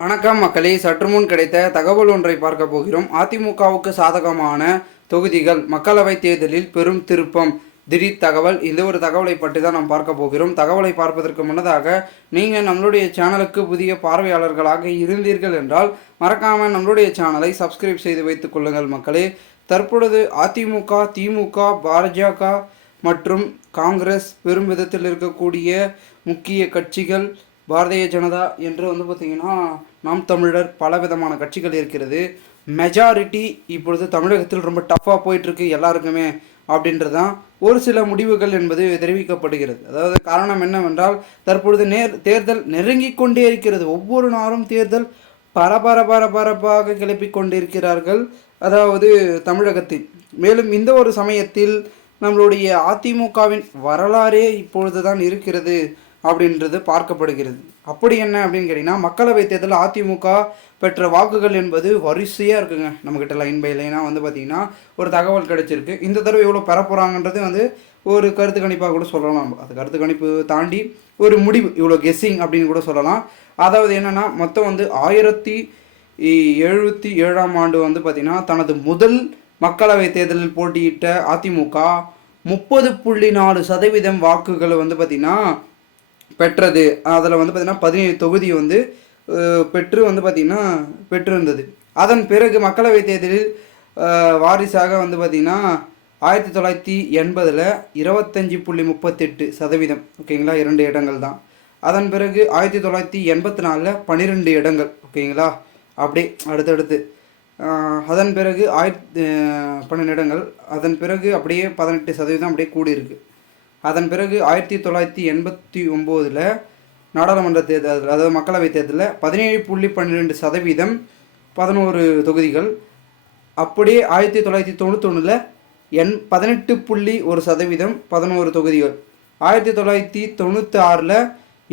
வணக்கம் மக்களே சற்று முன் கிடைத்த தகவல் ஒன்றை பார்க்க போகிறோம். அதிமுகவுக்கு சாதகமான தொகுதிகள் மக்களவைத் தேர்தலில் பெரும் திருப்பம். திடீர் தகவல் இந்த ஒரு தகவலை பற்றி தான் நாம் பார்க்க போகிறோம். தகவலை பார்ப்பதற்கு முன்னதாக நீங்கள் நம்மளுடைய சேனலுக்கு புதிய பார்வையாளர்களாக இருந்தீர்கள் என்றால் மறக்காமல் நம்மளுடைய சேனலை சப்ஸ்கிரைப் செய்து வைத்துக் கொள்ளுங்கள் மக்களே. தற்பொழுது அதிமுக திமுக பாஜக மற்றும் காங்கிரஸ் பெரும் விதத்தில் இருக்கக்கூடிய முக்கிய கட்சிகள் பாரதிய ஜனதா என்று வந்து பார்த்திங்கன்னா நாம் தமிழர் பல விதமான கட்சிகள் இருக்கிறது. மெஜாரிட்டி இப்பொழுது தமிழகத்தில் ரொம்ப டஃப்பாக போயிட்டுருக்கு எல்லாருக்குமே அப்படின்றது தான் ஒரு சில முடிவுகள் என்பது தெரிவிக்கப்படுகிறது. அதாவது காரணம் என்னவென்றால் தற்பொழுது நேர் தேர்தல் நெருங்கி கொண்டே இருக்கிறது. ஒவ்வொரு நாளும் தேர்தல் பரபர பரபரப்பாக கிளப்பிக் கொண்டிருக்கிறார்கள். அதாவது தமிழகத்தில். மேலும் இந்த ஒரு சமயத்தில் நம்மளுடைய அதிமுகவின் வரலாறே இப்பொழுது தான் இருக்கிறது. அப்படின்றது பார்க்கப்படுகிறது. அப்படி என்ன அப்படின்னு கேட்டிங்கன்னா மக்களவை தேர்தலில் அதிமுக பெற்ற வாக்குகள் என்பது வரிசையாக இருக்குங்க. நம்மக்கிட்ட லைன் பை லைனாக வந்து பார்த்திங்கன்னா ஒரு தகவல் கிடைச்சிருக்கு. இந்த தடவை எவ்வளோ பெற போகிறாங்கன்றது வந்து ஒரு கருத்து கணிப்பாக கூட சொல்லலாம். அது கருத்து கணிப்பு தாண்டி ஒரு முடிவு இவ்வளோ கெஸ்ஸிங் அப்படின்னு கூட சொல்லலாம். அதாவது என்னென்னா மொத்தம் வந்து ஆயிரத்தி எழுபத்தி ஏழாம் ஆண்டு வந்து பார்த்திங்கன்னா தனது முதல் மக்களவை தேர்தலில் போட்டியிட்ட அதிமுக முப்பது புள்ளி நாலு சதவீதம் வாக்குகளை வந்து பார்த்திங்கன்னா பெற்றது. அதில் வந்து பார்த்திங்கன்னா பதினேழு தொகுதி வந்து பெற்று வந்து பார்த்திங்கன்னா பெற்றிருந்தது. அதன் பிறகு மக்களவைத் தேர்தலில் வாரிசாக வந்து பார்த்திங்கன்னா ஆயிரத்தி தொள்ளாயிரத்தி எண்பதில் இருபத்தஞ்சி புள்ளி முப்பத்தெட்டு சதவீதம். ஓகேங்களா? இரண்டு இடங்கள் தான். அதன் பிறகு ஆயிரத்தி தொள்ளாயிரத்தி எண்பத்தி நாலில் பன்னிரெண்டு இடங்கள். ஓகேங்களா? அப்படியே அடுத்தடுத்து. அதன் பிறகு ஆயிரத்தி பன்னெண்டு இடங்கள். அதன் பிறகு அப்படியே பதினெட்டு சதவீதம் அப்படியே கூடியிருக்கு. அதன் பிறகு ஆயிரத்தி தொள்ளாயிரத்தி எண்பத்தி ஒம்போதில் நாடாளுமன்ற தேர்தல் அதாவது மக்களவைத் தேர்தலில் பதினேழு புள்ளி பன்னிரெண்டு சதவீதம் பதினோரு தொகுதிகள். அப்படியே ஆயிரத்தி தொள்ளாயிரத்தி தொண்ணூத்தொன்னில் எண் பதினெட்டு புள்ளி ஒரு சதவீதம் பதினோரு தொகுதிகள். ஆயிரத்தி தொள்ளாயிரத்தி தொண்ணூற்றி ஆறில்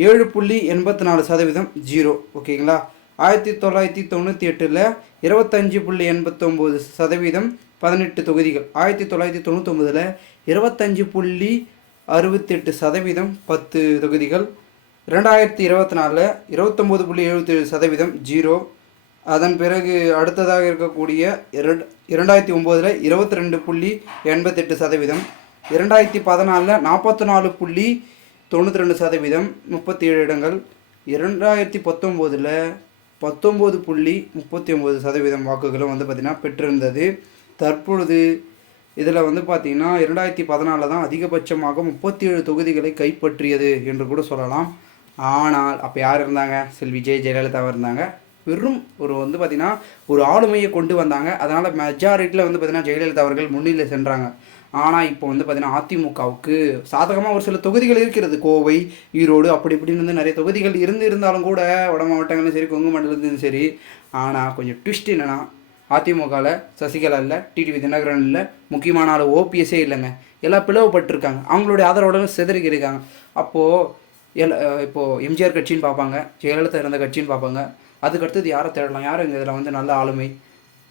ஏழு புள்ளி எண்பத்தி நாலு சதவீதம் ஜீரோ. ஓகேங்களா? ஆயிரத்தி தொள்ளாயிரத்தி தொண்ணூற்றி எட்டில் இருபத்தஞ்சி புள்ளி எண்பத்தொம்போது சதவீதம் பதினெட்டு தொகுதிகள். ஆயிரத்தி தொள்ளாயிரத்தி தொண்ணூத்தொம்பதில் இருபத்தஞ்சி புள்ளி அறுபத்தெட்டு சதவீதம் பத்து தொகுதிகள். ரெண்டாயிரத்தி இருபத்தி நாலில் இருபத்தொம்போது புள்ளி எழுபத்தேழு சதவீதம் ஜீரோ. அதன் பிறகு அடுத்ததாக இருக்கக்கூடிய இரண்டு இரண்டாயிரத்தி ஒம்போதில் இருபத்தி ரெண்டு புள்ளி எண்பத்தெட்டு சதவீதம். இரண்டாயிரத்தி பதினாலில் நாற்பத்தி நாலு புள்ளி தொண்ணூற்றி ரெண்டு சதவீதம் முப்பத்தி ஏழு இடங்கள். இரண்டாயிரத்தி பத்தொம்போதில் பத்தொம்போது புள்ளி முப்பத்தி ஒம்பது சதவீதம் வாக்குகளும் வந்து பார்த்திங்கன்னா பெற்றிருந்தது. தற்பொழுது இதில் வந்து பார்த்திங்கன்னா இரண்டாயிரத்தி பதினாலில் தான் அதிகபட்சமாக முப்பத்தி ஏழு தொகுதிகளை கைப்பற்றியது என்று கூட சொல்லலாம். ஆனால் அப்போ யார் இருந்தாங்க? செல்வி ஜெய ஜெயலலிதாவாக இருந்தாங்க. வெறும் ஒரு வந்து பார்த்திங்கன்னா ஒரு ஆளுமையை கொண்டு வந்தாங்க. அதனால் மெஜாரிட்டியில் வந்து பார்த்திங்கன்னா ஜெயலலிதா அவர்கள் முன்னிலை சென்றாங்க. ஆனால் இப்போ வந்து பார்த்திங்கன்னா அதிமுகவுக்கு சாதகமாக ஒரு சில தொகுதிகள் இருக்கிறது. கோவை ஈரோடு அப்படி இப்படின்னு வந்து நிறைய தொகுதிகள் இருந்து இருந்தாலும் கூட வட மாவட்டங்களும் சரி கொங்கு மண்டலத்திலும் சரி. ஆனால் கொஞ்சம் ட்விஸ்ட் என்னென்னா அதிமுகவில் சசிகலா இல்லை டிடிவி தினகரன் இல்லை முக்கியமான ஆள் ஓபிஎஸ்ஸே இல்லைங்க. எல்லாம் பிளவுபட்டிருக்காங்க. அவங்களுடைய ஆதரவோட சிதறிக்கி இருக்காங்க. அப்போது எல் இப்போது எம்ஜிஆர் கட்சின்னு பார்ப்பாங்க ஜெயலலிதா இருந்த கட்சின்னு பார்ப்பாங்க. அதுக்கடுத்தது யாரை தேடலாம்? யார் இந்த இதில் வந்து நல்ல ஆளுமை?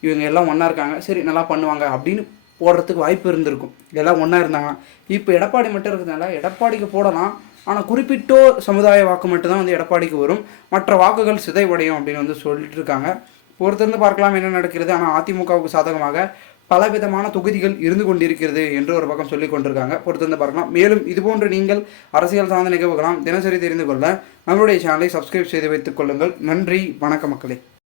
இவங்க எல்லாம் ஒன்றா இருக்காங்க. சரி நல்லா பண்ணுவாங்க அப்படின்னு போடுறதுக்கு வாய்ப்பு இருந்திருக்கும். எல்லாம் ஒன்றா இருந்தாங்க இப்போ எடப்பாடி மட்டும் இருக்கிறதுனால எடப்பாடிக்கு போடலாம். ஆனால் குறிப்பிட்டோ சமுதாய வாக்கு மட்டும்தான் வந்து எடப்பாடிக்கு வரும். மற்ற வாக்குகள் சிதைவடையும் அப்படின்னு வந்து சொல்லிட்டு இருக்காங்க. பொறுத்திருந்து பார்க்கலாம் என்ன நடக்கிறது. ஆனால் அதிமுகவுக்கு சாதகமாக பலவிதமான தொகுதிகள் இருந்து கொண்டிருக்கிறது என்று ஒரு பக்கம் சொல்லிக் கொண்டிருக்காங்க. பொறுத்திருந்து பார்க்கலாம். மேலும் இதுபோன்று நீங்கள் அரசியல் சார்ந்த நிகழ்வுகளாம் தினசரி தெரிந்து கொள்ள நம்மளுடைய சேனலை சப்ஸ்கிரைப் செய்து வைத்துக் கொள்ளுங்கள். நன்றி. வணக்க மக்களே.